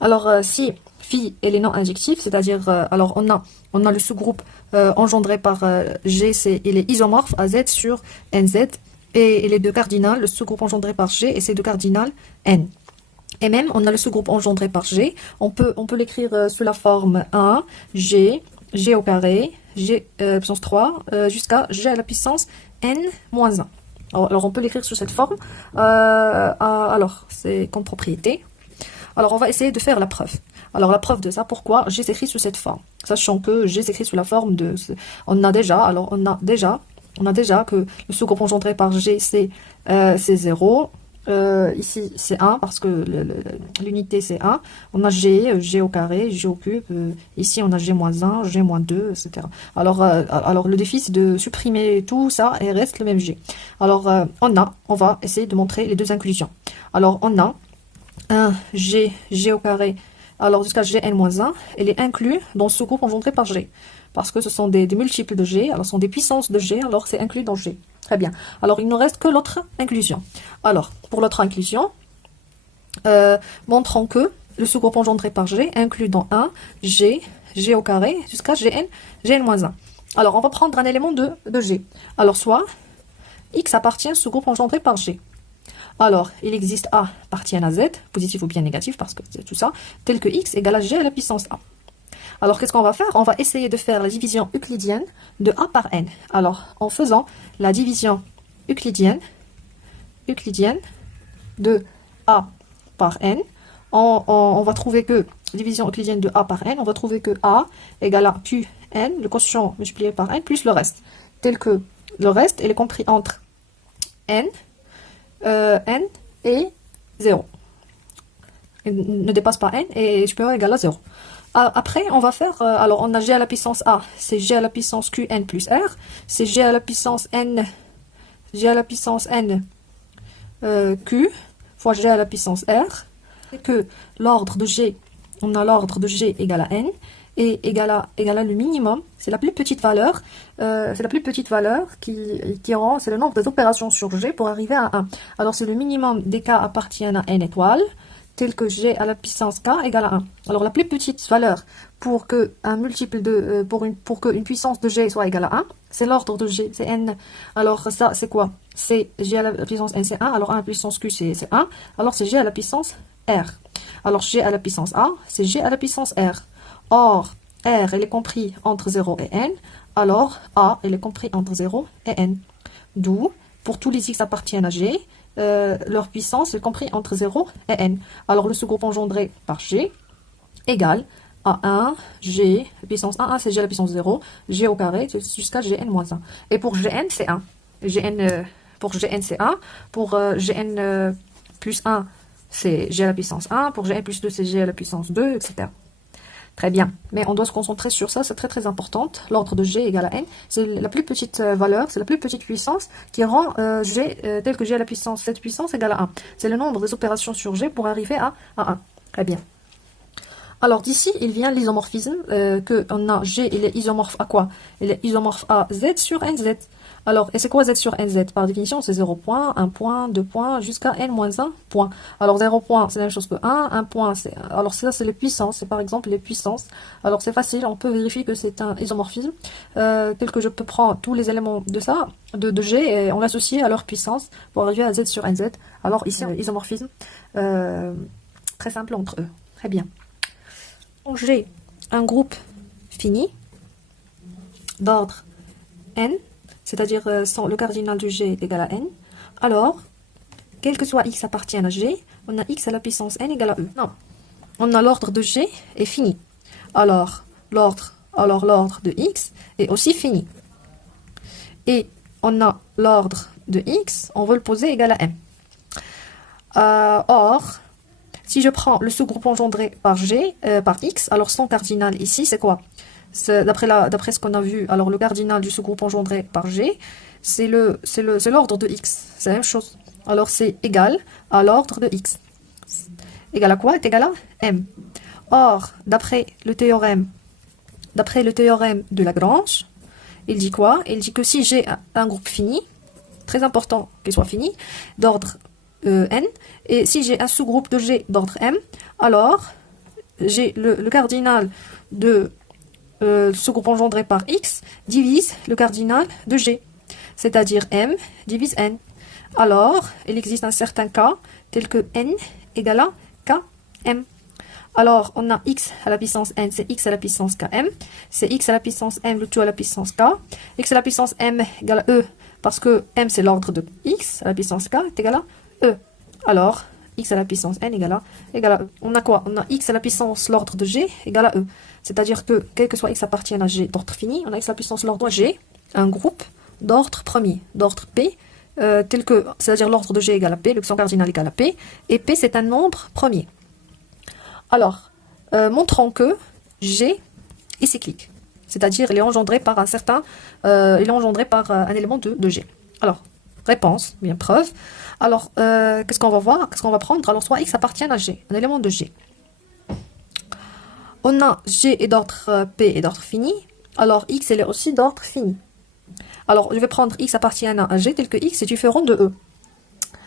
Alors, si phi elle est non injective, c'est-à-dire, alors on a le sous-groupe engendré par G, il est isomorphe à Z sur NZ, et les deux cardinales, le sous-groupe engendré par G et ses deux cardinales N. Et même, on a le sous-groupe engendré par G, on peut l'écrire sous la forme 1, G, G au carré, G puissance 3, jusqu'à G à la puissance N moins 1. Alors, on peut l'écrire sous cette forme. Alors, c'est comme propriété. Alors, on va essayer de faire la preuve. Alors, la preuve de ça, pourquoi G s'écrit sous cette forme? Sachant que G s'écrit sous la forme de... On a déjà que le sous-groupe engendré par G, c'est 0. Ici, c'est 1 parce que l'unité, c'est 1. On a G, G au carré, G au cube. Ici, on a G-1, G-2, etc. Alors, le défi, c'est de supprimer tout ça et reste le même G. Alors, on va essayer de montrer les deux inclusions. Alors, on a un G, G au carré, alors jusqu'à Gn-1, elle est inclue dans ce groupe engendré par G. Parce que ce sont des multiples de G, alors ce sont des puissances de G, alors c'est inclus dans G. Très bien. Alors il ne reste que l'autre inclusion. Alors, pour l'autre inclusion, montrons que le sous-groupe engendré par G inclut dans 1 G, G au carré, jusqu'à Gn-1. Alors, on va prendre un élément de G. Alors, soit X appartient au sous-groupe engendré par G. Alors, il existe A appartient à Z, positif ou bien négatif, parce que c'est tout ça, tel que X égale à G à la puissance A. Alors, qu'est-ce qu'on va faire? On va essayer de faire la division euclidienne de A par N. Alors, en faisant la division euclidienne de A par N, on va trouver que, division euclidienne de A par N, on va trouver que A égale à QN, le quotient multiplié par N, plus le reste. Tel que le reste, il est compris entre N et 0. Il ne dépasse pas N et supérieur égal à 0. Après, on va faire, alors on a G à la puissance A, c'est G à la puissance Qn plus R, c'est G à la puissance N, Q fois G à la puissance R, et que l'ordre de G, on a l'ordre de G égale à N, et égale à le minimum, c'est la plus petite valeur, qui rend, c'est le nombre des opérations sur G pour arriver à 1. Alors c'est le minimum des K appartiennent à N étoiles, tel que G à la puissance K égale à 1. Alors la plus petite valeur pour que un multiple de, pour que une puissance de G soit égale à 1, c'est l'ordre de G, c'est N. Alors ça c'est quoi? C'est G à la puissance N, c'est 1, alors 1 puissance Q c'est 1, alors c'est G à la puissance R. Alors G à la puissance A, c'est G à la puissance R. Or, R, elle est compris entre 0 et N, alors A, elle est compris entre 0 et N. D'où, pour tous les X appartiennent à G, leur puissance est compris entre 0 et N. Alors, le sous-groupe engendré par G égale à 1, G, puissance 1, c'est G à la puissance 0, G au carré jusqu'à Gn-1. Et pour Gn, c'est 1. Pour Gn, c'est 1. Pour Gn plus 1, c'est G à la puissance 1. Pour Gn plus 2, c'est G à la puissance 2, etc. Très bien, mais on doit se concentrer sur ça, c'est très très important. L'ordre de G égale à N, c'est la plus petite valeur, c'est la plus petite puissance qui rend G tel que G à la puissance, cette puissance égale à 1. C'est le nombre des opérations sur G pour arriver à 1. Très bien. Alors d'ici, il vient l'isomorphisme, que on a G, il est isomorphe à quoi? Il est isomorphe à Z sur NZ. Alors, et c'est quoi Z sur NZ? Par définition, c'est 0 point, 1 point, 2 points, jusqu'à N-1 point. Alors, 0 point, c'est la même chose que 1 point, c'est... Alors, ça, c'est les puissances, c'est par exemple les puissances. Alors, c'est facile, on peut vérifier que c'est un isomorphisme, tel que je peux prendre tous les éléments de ça, de G, et on l'associe à leur puissance pour arriver à Z sur NZ. Alors, ici, un isomorphisme, très simple entre eux. Très bien. J'ai un groupe fini d'ordre n, c'est-à-dire le cardinal de G est égal à n, alors, quel que soit x appartient à G, on a x à la puissance n égale à e. Non, on a l'ordre de G est fini. Alors, l'ordre de x est aussi fini. Et on a l'ordre de x, on veut le poser égal à m. Or, si je prends le sous-groupe engendré par G, par X, alors son cardinal ici, c'est quoi? D'après ce qu'on a vu, alors le cardinal du sous-groupe engendré par G, c'est l'ordre de X. C'est la même chose. Alors c'est égal à l'ordre de X. Égal à quoi? C'est égal à M. Or, d'après le théorème de Lagrange, il dit quoi? Il dit que si j'ai un groupe fini, très important qu'il soit fini, d'ordre N, et si j'ai un sous-groupe de G d'ordre M, alors j'ai le cardinal de ce groupe engendré par X divise le cardinal de G, c'est-à-dire M divise N. Alors, il existe un certain cas tel que N égale à Km. Alors, on a X à la puissance N, c'est X à la puissance Km. C'est X à la puissance M, le tout à la puissance K. X à la puissance M égale à E, parce que M c'est l'ordre de X à la puissance K est égal à E. Alors, X à la puissance N égale à E. On a quoi? On a X à la puissance l'ordre de G égale à E. C'est-à-dire que, quel que soit X appartienne à G d'ordre fini, on a X à la puissance l'ordre de G, un groupe d'ordre premier, d'ordre P, tel que, c'est-à-dire l'ordre de G égale à P, le quotient cardinal égale à P, et P c'est un nombre premier. Alors, montrons que G est cyclique, c'est-à-dire il est engendré par un certain, il est engendré par un élément de G. Alors, réponse, bien preuve. Alors, qu'est-ce qu'on va voir? Qu'est-ce qu'on va prendre? Alors, soit X appartient à G, un élément de G. On a G est d'ordre P et d'ordre fini. Alors, X elle est aussi d'ordre fini. Alors, je vais prendre X appartient à G tel que X est différent de E.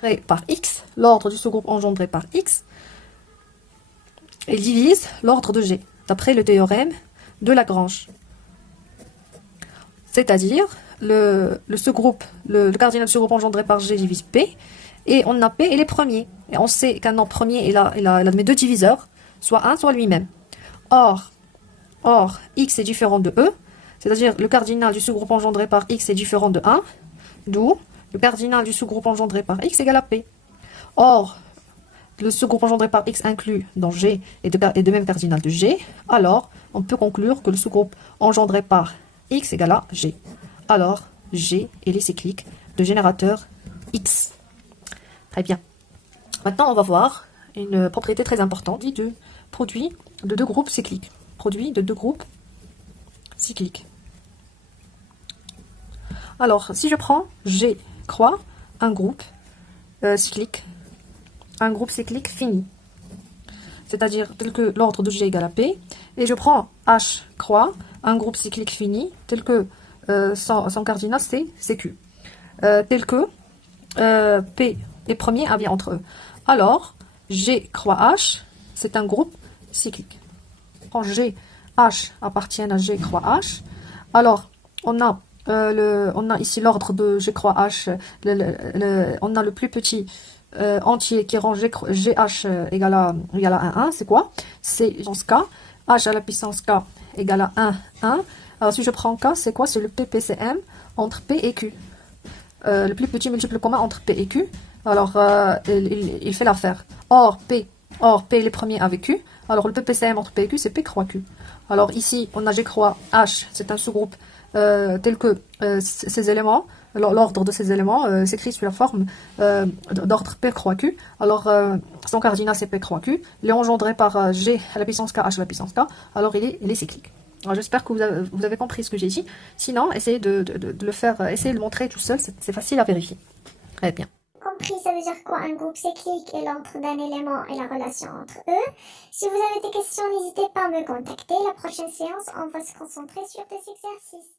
Et par X, l'ordre du sous-groupe engendré par X, il divise l'ordre de G, d'après le théorème de Lagrange. C'est-à-dire, le sous-groupe, le cardinal sous-groupe engendré par G divise P, et on a P et les premiers. Et on sait qu'un nombre premier, il admet deux diviseurs, soit 1, soit lui-même. Or, X est différent de E, c'est-à-dire le cardinal du sous-groupe engendré par X est différent de 1, d'où le cardinal du sous-groupe engendré par X égale à P. Or, le sous-groupe engendré par X inclus dans G est de même cardinal de G, alors on peut conclure que le sous-groupe engendré par X égale à G. Alors, G est les cycliques de générateur X. Très bien. Maintenant, on va voir une propriété très importante, dit de produit de deux groupes cycliques. Produit de deux groupes cycliques. Alors, si je prends G croix un groupe cyclique, un groupe cyclique fini, c'est-à-dire tel que l'ordre de G égale à P, et je prends H croix un groupe cyclique fini, tel que son cardinal c'est Q, tel que P est premier à bien entre eux. Alors, G croix H, c'est un groupe cyclique. Quand G, H appartient à G croix H, alors on a ici l'ordre de G croix H, on a le plus petit entier qui rend GH égale à 1, c'est quoi? C'est puissance K, H à la puissance K égale à 1. Alors si je prends K, c'est quoi? C'est le PPCM entre P et Q. Le plus petit multiple commun entre P et Q. Alors il fait l'affaire. Or P est le premier avec Q. Alors le PPCM entre P et Q, c'est P croix Q. Alors ici, on a G croix H, c'est un sous-groupe tel que ces éléments, l'ordre de ces éléments s'écrit sous la forme d'ordre P croix Q. Alors son cardinal c'est P croix Q. Il est engendré par G à la puissance K, H à la puissance K. Alors il est cyclique. J'espère que vous avez compris ce que j'ai dit. Sinon, essayez de le faire, essayez de le montrer tout seul, c'est facile à vérifier. Très bien. Compris, ça veut dire quoi? Un groupe cyclique est l'ordre d'un élément et la relation entre eux. Si vous avez des questions, n'hésitez pas à me contacter. La prochaine séance, on va se concentrer sur des exercices.